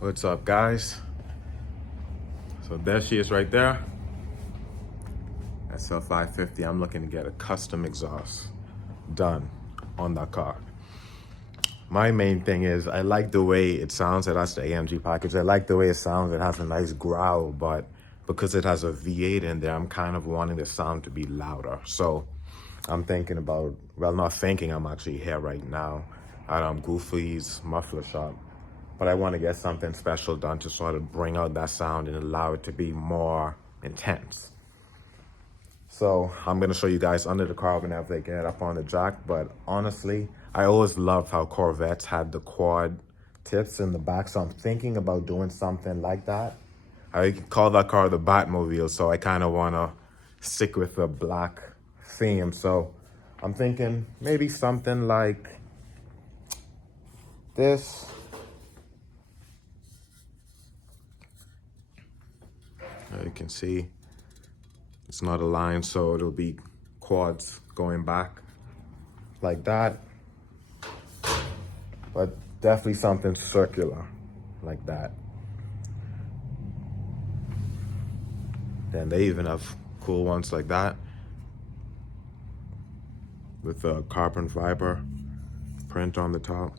What's up, guys? So there she is right there. SL550. I'm looking to get a custom exhaust done on that car. My main thing is I like the way it sounds. That's the AMG package. I like the way it sounds. It has a nice growl, but because it has a V8 in there, I'm kind of wanting the sound to be louder. So I'm thinking about, well, not thinking, I'm actually here right now at Goofy's muffler shop. But I want to get something special done to sort of bring out that sound and allow it to be more intense. So I'm going to show you guys under the car whenever they get up on the jack. But honestly, I always loved how Corvettes had the quad tips in the back. So I'm thinking about doing something like that. I call that car the Batmobile, so I kind of want to stick with the black theme. So I'm thinking maybe something like this. You can see it's not aligned, so it'll be quads going back like that. But definitely something circular like that. Then they even have cool ones like that with the carbon fiber print on the top.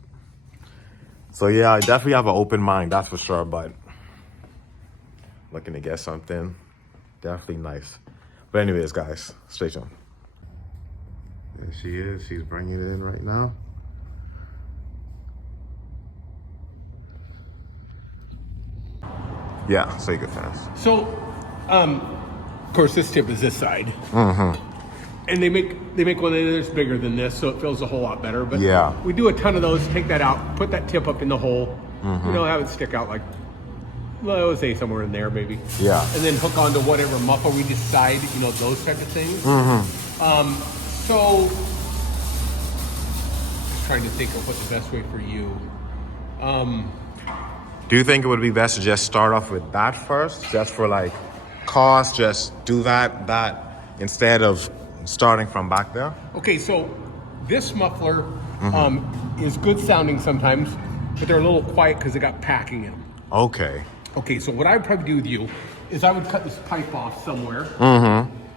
So yeah, I definitely have an open mind, that's for sure, but looking to get something definitely nice. But anyways, guys, stay tuned. There she is. She's bringing it in right now. Yeah, so you can finish. So, of course, this tip is this side, and they make one that's bigger than this, so it feels a whole lot better. But yeah, we do a ton of those. Take that out, put that tip up in the hole. You know, have it stick out like, well, I would say somewhere in there, maybe. Yeah. And then hook onto whatever muffler we decide. You know, those type of things. So, just trying to think of what the best way for you. Do you think it would be best to just start off with that first, just for like cost, just do that instead of starting from back there? Okay, so this muffler is good sounding sometimes, but they're a little quiet because they got packing in them. Okay. Okay, so what I would probably do with you is I would cut this pipe off somewhere,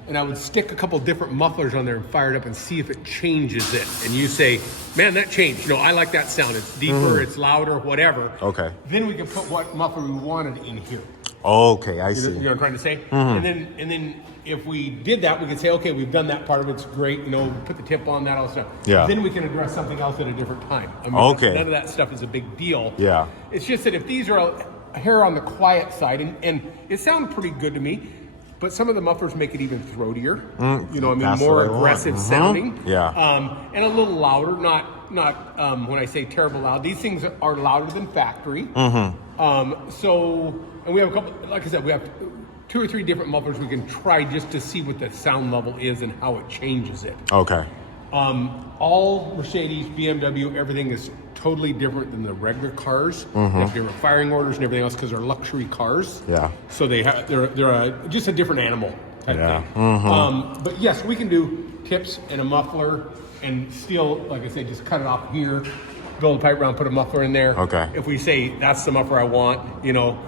and I would stick a couple different mufflers on there and fire it up and see if it changes it. And you say, man, that changed. You know, I like that sound. It's deeper, it's louder, whatever. Okay. Then we can put what muffler we wanted in here. Okay, I see. You know what I'm trying to say? And then if we did that, we could say, okay, we've done that part of it. It's great. You know, put the tip on that, all stuff. Yeah. Then we can address something else at a different time. I mean, okay. None of that stuff is a big deal. Yeah. It's just that if these are here on the quiet side, and it sounded pretty good to me, but some of the mufflers make it even throatier. You know, I mean, more aggressive sounding. Yeah. And a little louder, not when I say terrible loud. These things are louder than factory. So, and we have a couple, like I said, we have 2 or 3 different mufflers we can try just to see what the sound level is and how it changes it. Okay. All Mercedes, BMW, everything is totally different than the regular cars. They have different firing orders and everything else because they're luxury cars. Yeah. So they're just a different animal type thing. But yes, we can do tips and a muffler and still, like I said, just cut it off here, build a pipe round, put a muffler in there. Okay. If we say that's the muffler I want, you know,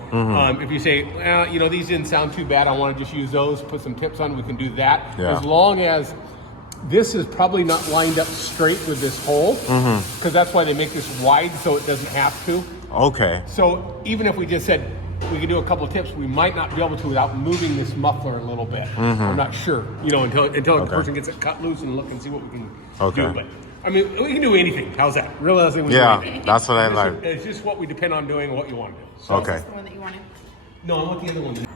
if you say, well, you know, these didn't sound too bad, I want to just use those, put some tips on, we can do that. Yeah. As long as this is probably not lined up straight with this hole, because that's why they make this wide so it doesn't have to. Okay. So even if we just said we could do a couple of tips, we might not be able to without moving this muffler a little bit. I'm not sure, you know, until the person gets it cut loose and look and see what we can do. But I mean, we can do anything. How's that? Realizing we do anything. That's what I like. It's just what we depend on doing and what you want to do. So, Is this the one that you wanted? no, I want the other one.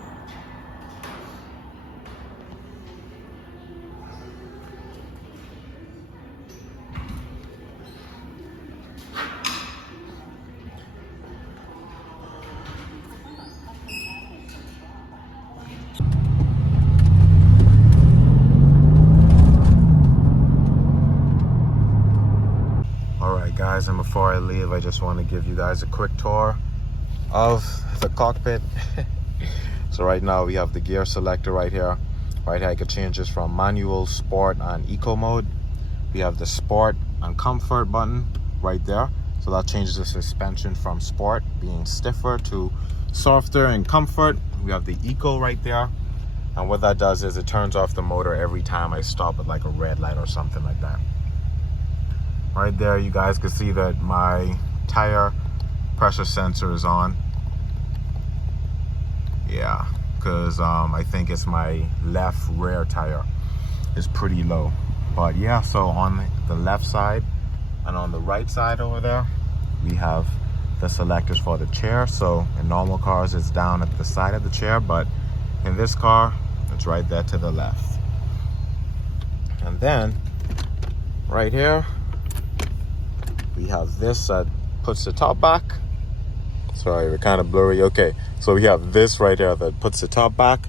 Guys, and before I leave, I just want to give you guys a quick tour of the cockpit. So right now we have the gear selector right here. Right here, I can change this from manual, sport, and eco mode. We have the sport and comfort button right there. So that changes the suspension from sport, being stiffer, to softer and comfort. We have the Eco right there. And what that does is it turns off the motor every time I stop at like a red light or something like that. Right there, you guys can see that my tire pressure sensor is on. Yeah, because I think it's my left rear tire is pretty low. But yeah, so on the left side and on the right side over there, we have the selectors for the chair. So in normal cars, it's down at the side of the chair, but in this car, it's right there to the left. And then right here, we have this that puts the top back. Sorry, we're kind of blurry. Okay, so we have this right here that puts the top back.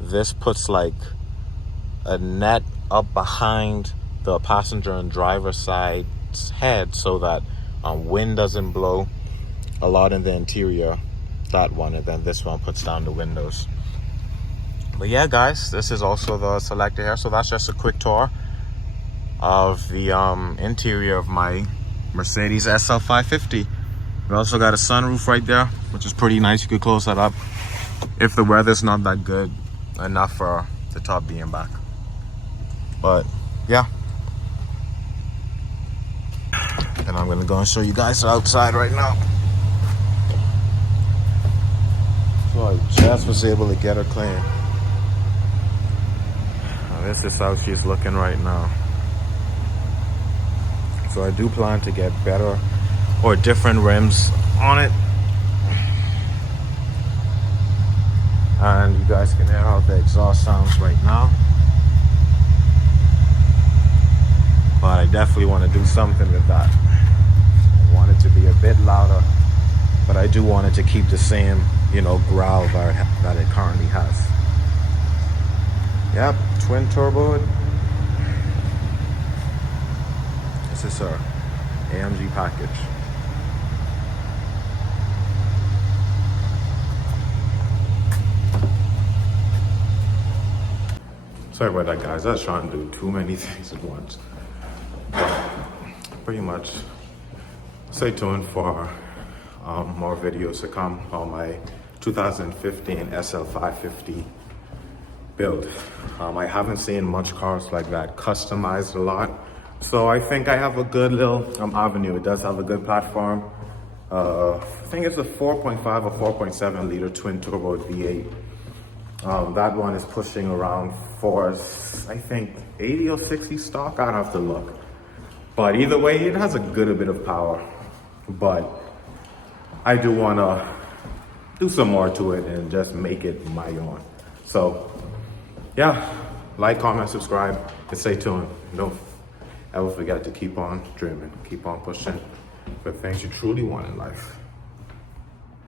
This puts like a net up behind the passenger and driver side's head so that wind doesn't blow a lot in the interior. That one, and then this one puts down the windows. But yeah, guys, this is also the selector here. So that's just a quick tour of the interior of my Mercedes SL550. We also got a sunroof right there, which is pretty nice. You could close that up if the weather's not that good enough for the top being back. But yeah, and I'm gonna go and show you guys outside right now. So I just was able to get her clean. Now this is how she's looking right now. So I do plan to get better or different rims on it. And you guys can hear how the exhaust sounds right now. But I definitely want to do something with that. I want it to be a bit louder, but I do want it to keep the same, you know, growl that it currently has. Yep, twin turbo. This is our AMG package. Sorry about that, guys. I was trying to do too many things at once. But pretty much, stay tuned for more videos to come on my 2015 SL550 build. I haven't seen much cars like that customized a lot. So I think I have a good little avenue. It does have a good platform. I think it's a 4.5 or 4.7 liter twin turbo V8. That one is pushing around for, I think, 80 or 60 stock. I'd have to look. But either way, it has a good bit of power. But I do want to do some more to it and just make it my own. So yeah, like, comment, subscribe, and stay tuned. Don't ever forget to keep on dreaming, keep on pushing for things you truly want in life.